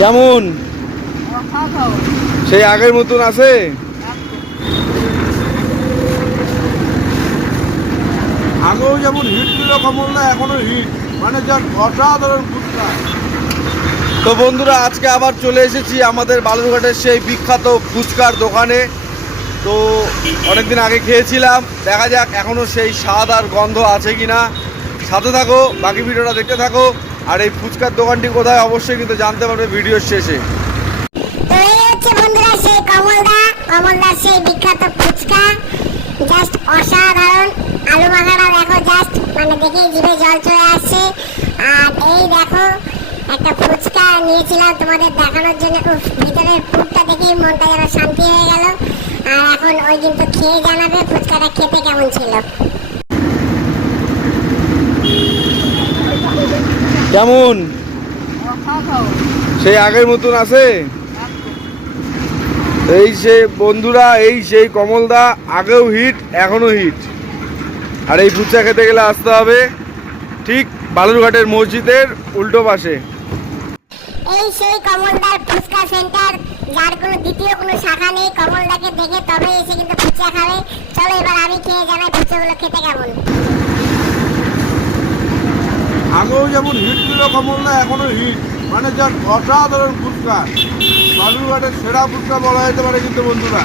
কেমন সেই আগের মতন আছে? আগেও যেমন হিট ছিল কমলদা, এখনো হিট, মানে যার অসাধারণ ফুচকা। তো বন্ধুরা, আজকে আবার চলে এসেছি আমাদের বালুরঘাটের সেই বিখ্যাত ফুচকার দোকানে। তো অনেকদিন আগে খেয়েছিলাম, দেখা যাক এখনও সেই স্বাদ আর গন্ধ আছে কি না। সাথে থাকো, বাকি ভিডিওটা দেখতে থাকো। আর এই ফুচকার দোকানটি কোথায় অবশ্যই কিন্তু জানতে পারবে ভিডিওর শেষে। তো এই হচ্ছে বন্ধুরা সেই কমলদার সেই বিখ্যাত ফুচকা। জাস্ট অসাধারণ। আলু মাখাটা দেখো, জাস্ট মানে দেখেই জিভে জল চলে আসছে। আর এই দেখো একটা ফুচকা নিয়েছিলাম তোমাদের দেখানোর জন্য। ভিতরের পুরটা দেখেই মনটা যেন শান্তি হয়ে গেল। আর এখন ওই কিন্তু খেয়ে জানাবে ফুচকাটা খেতে কেমন ছিল। কেমন সেই আগের মতন আছে? এই সে বন্ধুরা, এই সেই কমলদা, আগেও হিট এখনো হিট। আর এই ফুচকা খেতে গেলে আসতে হবে ঠিক বালুরঘাটের মসজিদের উল্টো পাশে। এই সেই কমলদার ফুচকা সেন্টার, যার কোনো দ্বিতীয় কোনো শাখা নেই। কমলদাকে দেখে তবে এসে কিন্তু ফুচকা খাবে। চলো এবার আমি খেয়ে জানাই ফুচকাগুলো খেতে কেমন। আগেও যেমন হিট ছিল কমলদা, এখনো হিট, মানে যার অসাধারণ ফুচকা। বালুরঘাটের সেরা ফুচকা বলা যেতে পারে কিন্তু বন্ধুরা।